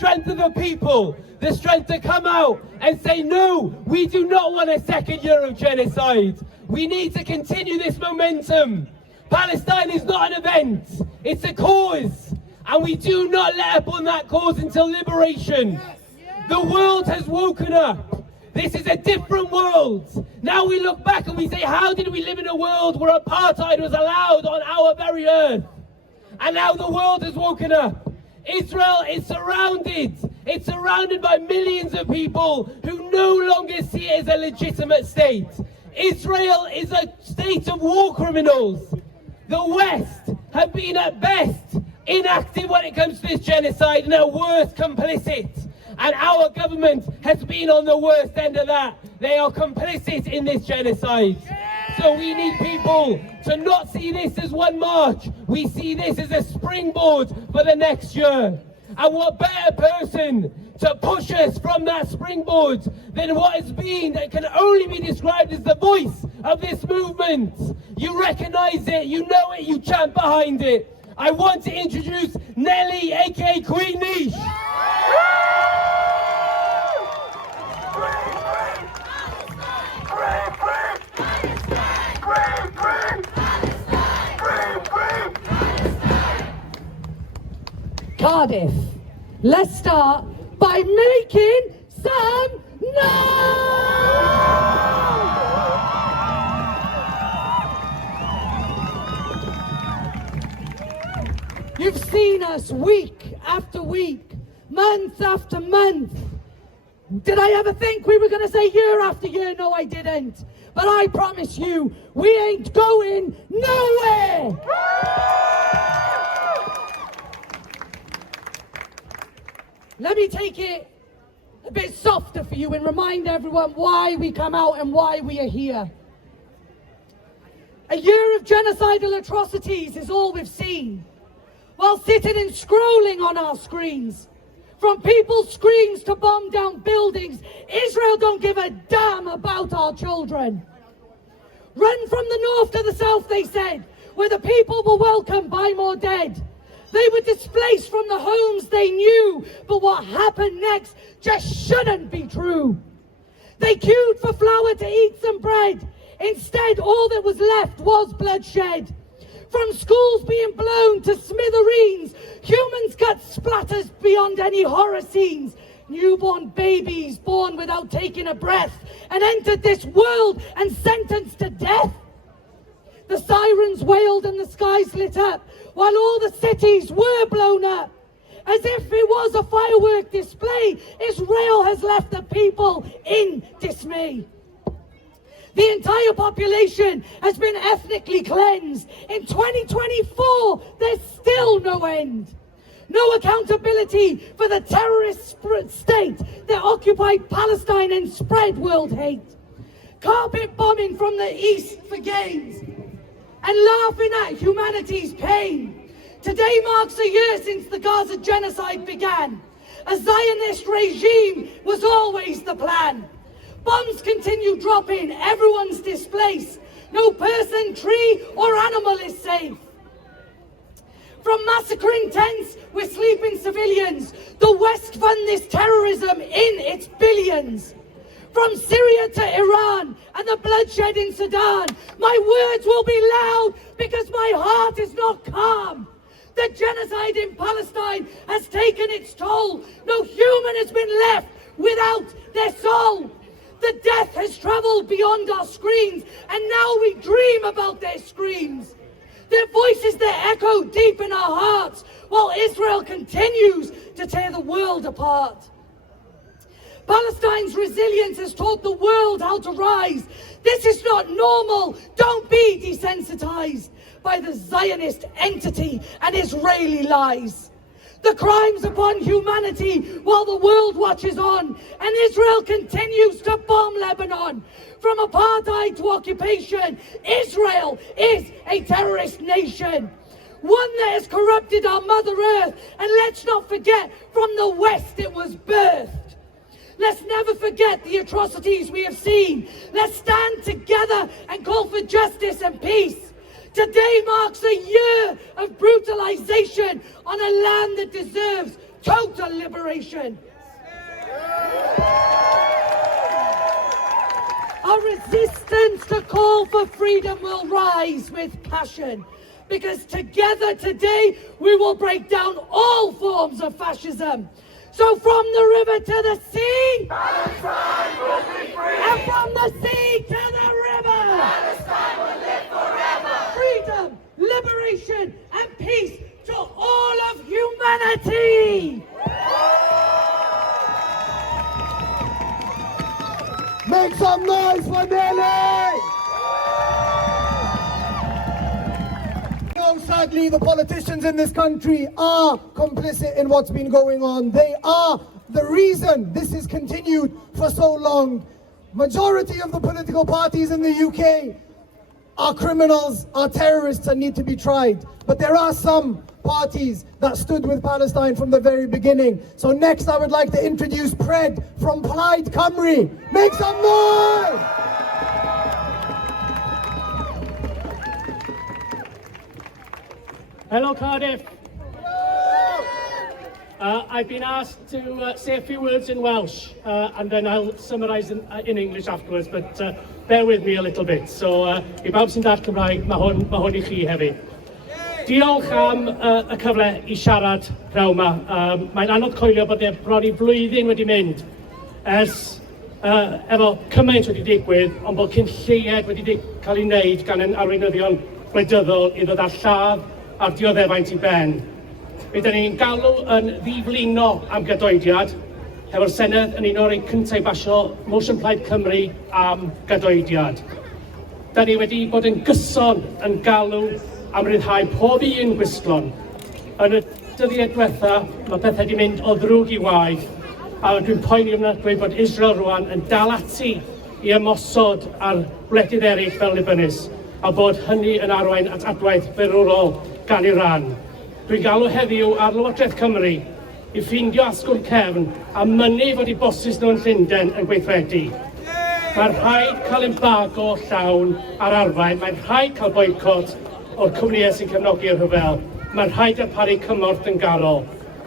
strength of the people, the strength to come out and say, no, we do not want a second year of genocide. We need to continue this momentum. Palestine is not an event, it's a cause. And we do not let up on that cause until liberation. The world has woken up. This is a different world. Now we look back and we say, how did we live in a world where apartheid was allowed on our very earth? And now the world has woken up. Israel is surrounded. It's surrounded by millions of people who no longer see it as a legitimate state. Israel is a state of war criminals. The West have been at best inactive when it comes to this genocide and at worst complicit. And our government has been on the worst end of that. They are complicit in this genocide. So we need people to not see this as one march. We see this as a springboard for the next year. And what better person to push us from that springboard than what has been, that can only be described as the voice of this movement. You recognize it, you know it, you chant behind it. I want to introduce Nelly, aka Queen Niche. Cardiff, let's start by making some noise! You've seen us week after week, month after month. Did I ever think we were going to say year after year? No, I didn't. But I promise you, we ain't going nowhere! Let me take it a bit softer for you and remind everyone why we come out and why we are here. A year of genocidal atrocities is all we've seen, while sitting and scrolling on our screens. From people's screams to bomb down buildings, Israel don't give a damn about our children. Run from the north to the south, they said, where the people were welcomed by more dead. They were displaced from the homes they knew, but what happened next just shouldn't be true. They queued for flour to eat some bread. Instead, all that was left was bloodshed. From schools being blown to smithereens, humans got splatters beyond any horror scenes. Newborn babies born without taking a breath and entered this world and sentenced to death. The sirens wailed and the skies lit up, while all the cities were blown up. As if it was a firework display, Israel has left the people in dismay. The entire population has been ethnically cleansed. In 2024, there's still no end. No accountability for the terrorist state that occupied Palestine and spread world hate. Carpet bombing from the east for gains, and laughing at humanity's pain. Today marks a year since the Gaza genocide began. A Zionist regime was always the plan. Bombs continue dropping, everyone's displaced. No person, tree or animal is safe. From massacring tents with sleeping civilians, the West fund this terrorism in its billions. From Syria to Iran and the bloodshed in Sudan, my words will be loud because my heart is not calm. The genocide in Palestine has taken its toll. No human has been left without their soul. The death has traveled beyond our screens, and now we dream about their screams. Their voices that echo deep in our hearts, while Israel continues to tear the world apart. Palestine's resilience has taught the world how to rise. This is not normal. Don't be desensitized by the Zionist entity and Israeli lies. The crimes upon humanity while the world watches on, and Israel continues to bomb Lebanon. From apartheid to occupation, Israel is a terrorist nation. One that has corrupted our Mother Earth, and let's not forget, from the West it was birthed. Let's never forget the atrocities we have seen. Let's stand together and call for justice and peace. Today marks a year of brutalization on a land that deserves total liberation. Our resistance to call for freedom will rise with passion, because together today we will break down all forms of fascism. So from the river to the sea, Palestine will be free. and from the sea to the river, Palestine will live forever. freedom, liberation, and peace to all of humanity. Make some noise for Nelly! No, sadly, the politicians in this country are complicit in what's been going on. They are the reason this is continued for so long. Majority of the political parties in the UK are criminals, are terrorists and need to be tried. But there are some parties that stood with Palestine from the very beginning. So next I would like to introduce Pred from Plaid Cymru. Make some noise! Hello, Cardiff. I've been asked to say a few words in Welsh, and then I'll summarise in English afterwards, but bear with me a little bit. So, I bawb sy'n dall Cymraeg, mae hwn I chi hefyd. Diolch am y cyfle I siarad pnawn yma. Mae'n anodd coelio bod bron I flwyddyn wedi mynd ers efo cymaint wedi digwydd, ond bod cynlleied wedi cael ei wneud gan yn arweinyddion gwleidyddol I ddod â'r lladd a'r dioddefaint I ben. Fe dyn ni'n galw yn ddiflino am gadoediad, hefo'r Senedd yn un o'r ein cyntaf I basio motion Plaid Cymru am gadoediad. Da ni wedi bod yn gyson yn galw am ryddhau pob un gwisglon. Yn y dyddiau diwetha, mae pethau wedi mynd o ddrwg I waith, a dwi'n poeni ofnadwy bod Israel rwan yn dal ati I ymosod ar wledydd eraill fel Libanus, a bod hynny yn arwain at adwaith berwrol gan Iran. Dwi'n galw heddiw ar Lywodraeth Cymru I ffindio asgwrn cefn a mynnu fod I bosys nhw yn Llundain yn gweithredu. Mae'n rhaid cael embargo llawn ar arfain, mae'n rhaid cael boicot o'r cwmnïau sy'n cefnogi'r rhyfel. Mae'n rhaid darparu cymorth yn garol.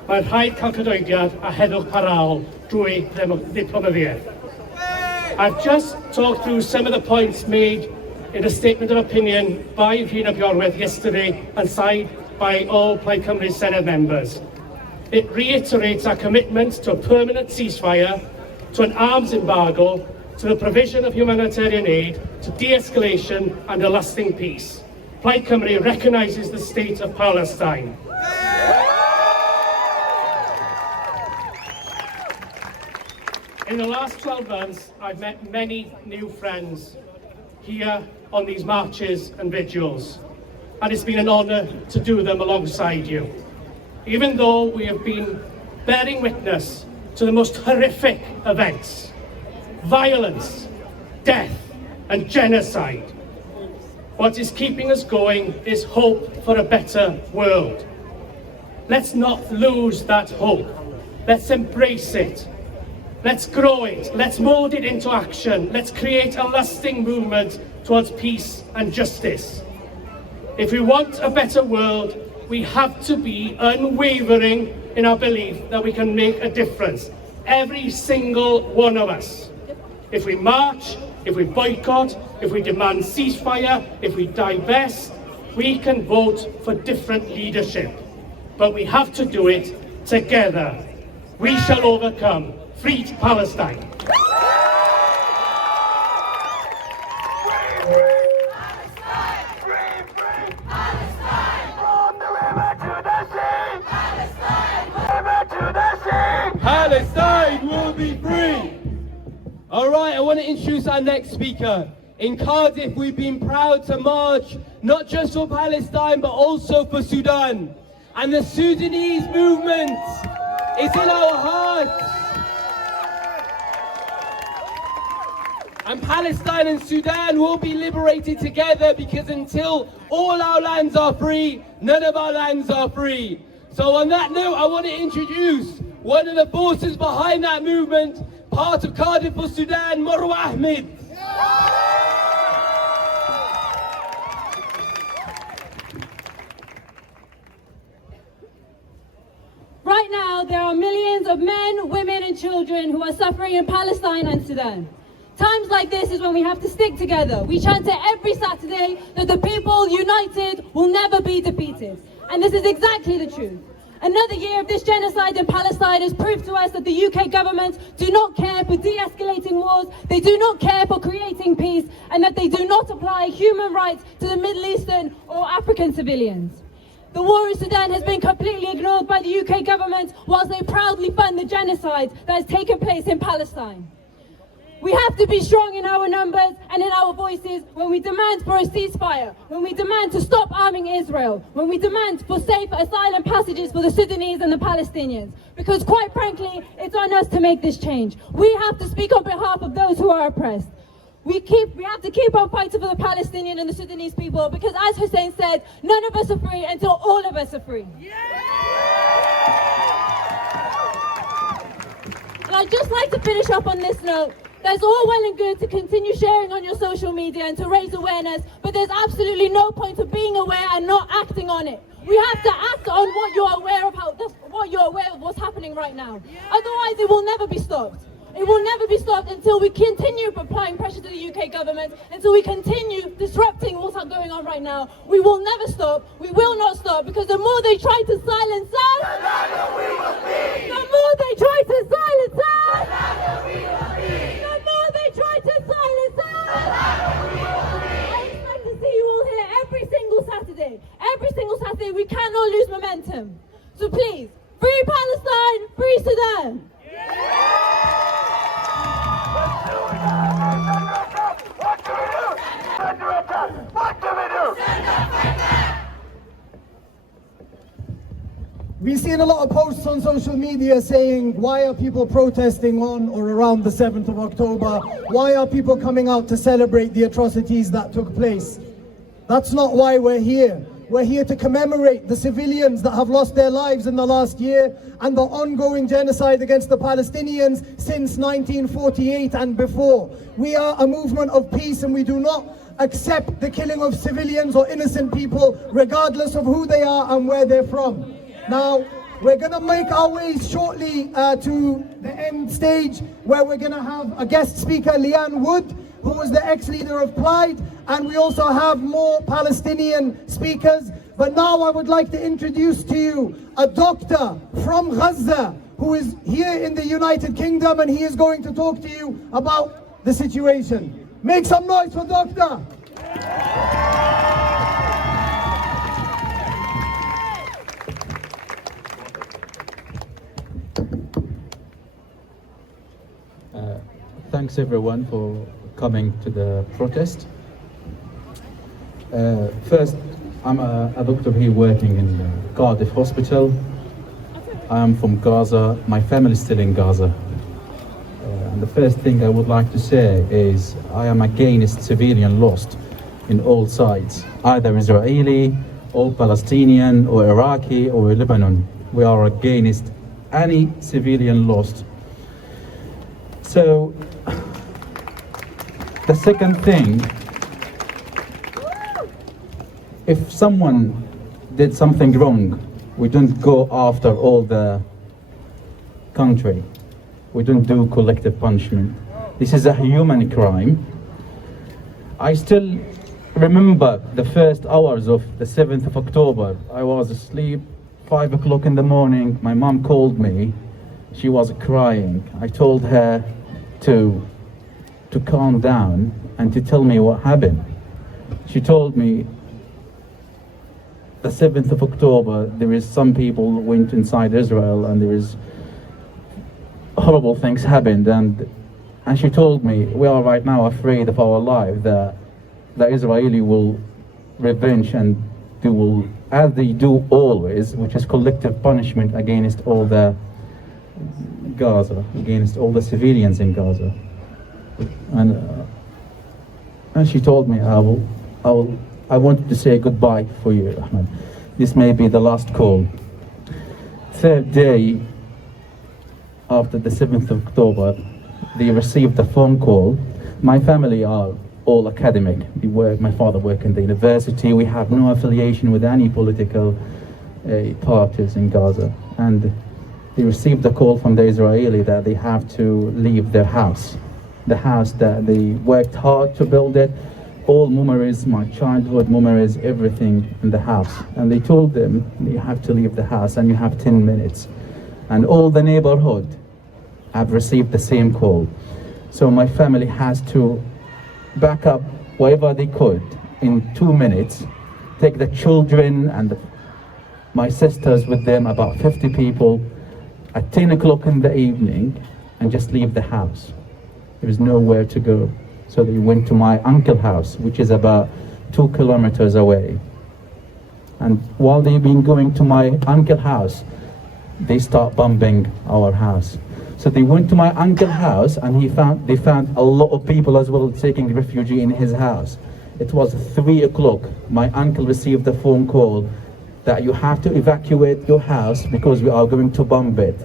Mae'n rhaid cael cadoediad a heddwch parhaol drwy diplomyddiaeth. I've just talked through some of the points made in a statement of opinion by Rhina Bjorweth yesterday and signed by all Plaid Cymru's Senedd members. It reiterates our commitment to a permanent ceasefire, to an arms embargo, to the provision of humanitarian aid, to de-escalation and a lasting peace. Plaid Cymru recognises the state of Palestine. In the last 12 months, I've met many new friends here on these marches and vigils, and it's been an honour to do them alongside you. Even though we have been bearing witness to the most horrific events, violence, death and genocide, what is keeping us going is hope for a better world. Let's not lose that hope. Let's embrace it. Let's grow it. Let's mould it into action. Let's create a lasting movement towards peace and justice. If we want a better world, we have to be unwavering in our belief that we can make a difference. Every single one of us. If we march, if we boycott, if we demand ceasefire, if we divest, we can vote for different leadership. But we have to do it together. We shall overcome. Free Palestine. Palestine will be free! Alright, I want to introduce our next speaker. In Cardiff, we've been proud to march not just for Palestine but also for Sudan. And the Sudanese movement is in our hearts. And Palestine and Sudan will be liberated together, because until all our lands are free, none of our lands are free. So on that note, I want to introduce one of the forces behind that movement, part of Cardiff for Sudan, Marwa Ahmed. Right now, there are millions of men, women and children who are suffering in Palestine and Sudan. Times like this is when we have to stick together. We chant it every Saturday that the people united will never be defeated. And this is exactly the truth. Another year of this genocide in Palestine has proved to us that the UK government do not care for de-escalating wars, they do not care for creating peace, and that they do not apply human rights to the Middle Eastern or African civilians. The war in Sudan has been completely ignored by the UK government whilst they proudly fund the genocide that has taken place in Palestine. We have to be strong in our numbers and in our voices when we demand for a ceasefire, when we demand to stop arming Israel, when we demand for safe asylum passages for the Sudanese and the Palestinians. Because quite frankly, it's on us to make this change. We have to speak on behalf of those who are oppressed. We have to keep on fighting for the Palestinian and the Sudanese people, because as Hussein said, none of us are free until all of us are free. And I'd just like to finish up on this note. There's all well and good to continue sharing on your social media and to raise awareness, but there's absolutely no point of being aware and not acting on it. We have to act on what you're aware of, what's happening right now. Otherwise, it will never be stopped. It will never be stopped until we continue applying pressure to the UK government, until we continue disrupting what's going on right now. We will never stop. We will not stop, because the more they try to silence us, the more they try to silence us, the more they try to silence us. I expect to see you all here every single Saturday. Every single Saturday. We cannot lose momentum. So please, free Palestine, free Sudan. We've seen a lot of posts on social media saying, why are people protesting on or around the 7th of October? Why are people coming out to celebrate the atrocities that took place? That's not why we're here. We're here to commemorate the civilians that have lost their lives in the last year and the ongoing genocide against the Palestinians since 1948 and before. We are a movement of peace, and we do not accept the killing of civilians or innocent people, regardless of who they are and where they're from. Now, we're going to make our way shortly to the end stage, where we're going to have a guest speaker, Leanne Wood, who was the ex-leader of Pride, and we also have more Palestinian speakers. But now I would like to introduce to you a doctor from Gaza who is here in the United Kingdom, and he is going to talk to you about the situation. Make some noise for Doctor! Thanks everyone for coming to the protest. First, I'm a doctor here working in Cardiff Hospital. I'm from Gaza. My family is still in Gaza. And the first thing I would like to say is I am against civilian loss in all sides, either Israeli or Palestinian or Iraqi or Lebanon. We are against any civilian loss. So, the second thing, if someone did something wrong, we don't go after all the country. We don't do collective punishment. This is a human crime. I still remember the first hours of the 7th of October. I was asleep, 5 o'clock in the morning. My mom called me. She was crying. I told her to calm down and to tell me what happened. She told me the 7th of October, there is some people went inside Israel and there is horrible things happened, and she told me we are right now afraid of our life, that the Israeli will revenge and they will, as they do always, which is collective punishment against all the Gaza, against all the civilians in Gaza. And she told me, I wanted to say goodbye for you, Ahmed. This may be the last call. Third day after the 7th of October, they received a phone call. My family are all academic. My father works in the university. We have no affiliation with any political parties in Gaza. And they received a call from the Israeli that they have to leave their house. The house that they worked hard to build it, all memories, my childhood memories, everything in the house. And they told them, you have to leave the house and you have 10 minutes. And all the neighborhood have received the same call. So my family has to back up wherever they could in 2 minutes, take the children and my sisters with them, about 50 people, at 10 o'clock in the evening, and just leave the house. There was nowhere to go. So they went to my uncle's house, which is about 2 kilometers away. And while they've been going to my uncle's house, they start bombing our house. So they went to my uncle's house, and they found a lot of people as well taking refuge in his house. It was 3 o'clock. My uncle received a phone call that you have to evacuate your house because we are going to bomb it.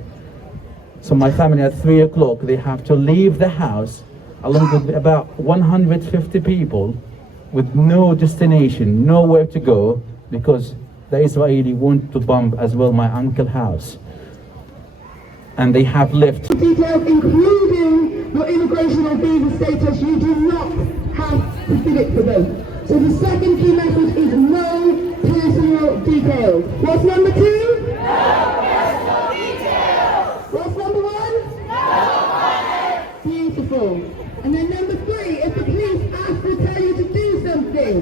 So my family at 3 o'clock, they have to leave the house along with about 150 people with no destination, nowhere to go, because the Israeli want to bomb as well my uncle's house. And they have left. Details including your immigration and visa status, you do not have to fill it for them. So the second key message is no personal details. What's number 2? No personal details. What's number 1? No money. Beautiful. And then number 3, if the police ask or tell you to do something,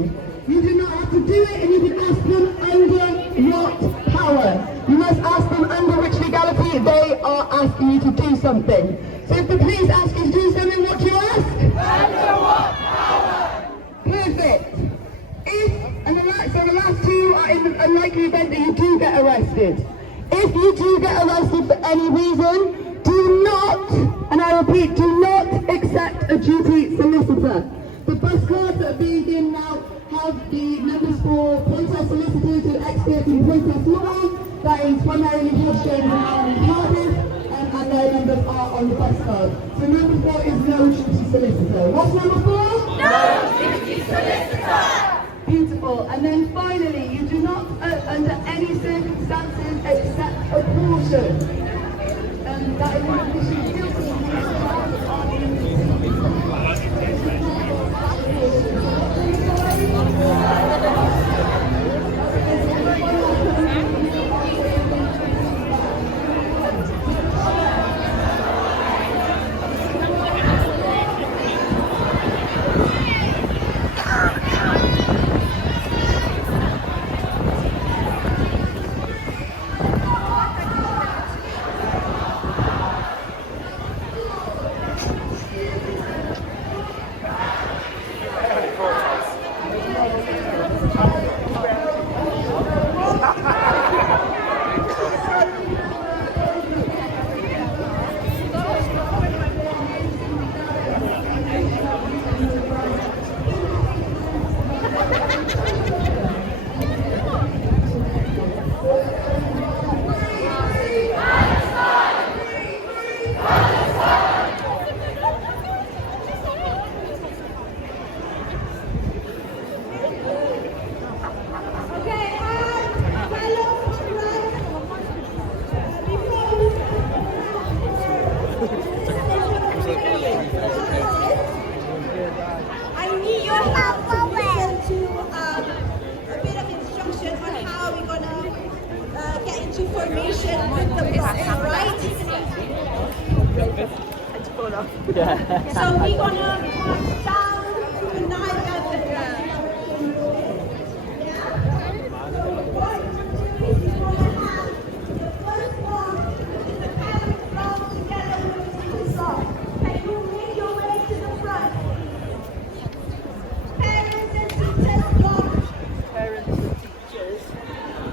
you do not have to do it, and you can ask them under what power. You must ask them under which legality they are asking you to do something. So if the police ask you to do something, what do you ask? Under what power? Perfect. So the last 2 are in the unlikely event that you do get arrested. If you do get arrested for any reason, do not, and I repeat, do not accept a duty solicitor. The bus cards that are being given now have the numbers for protest solicitors who are experts in protest law. That is primarily Churchill and Cardiff, and their numbers are on the bus card. So number 4 is no duty solicitor. What's number 4? No duty solicitor. Beautiful. And then finally, you do not, under any circumstances, accept a portion. That is an issue guilty. Formation with the bus, right? So we're gonna march down tonight at the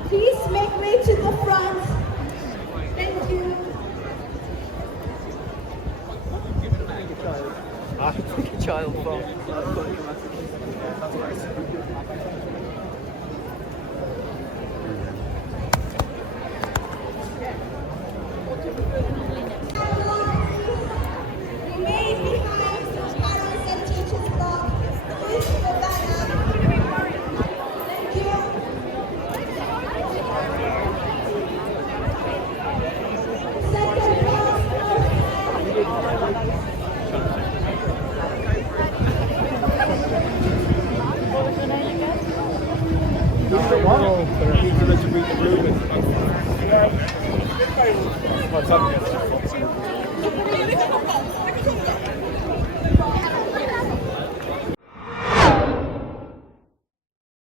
please make way to the front. Thank you. I think a child from. Remain behind the parents and teachers block. Please go back up. Thank you. targets.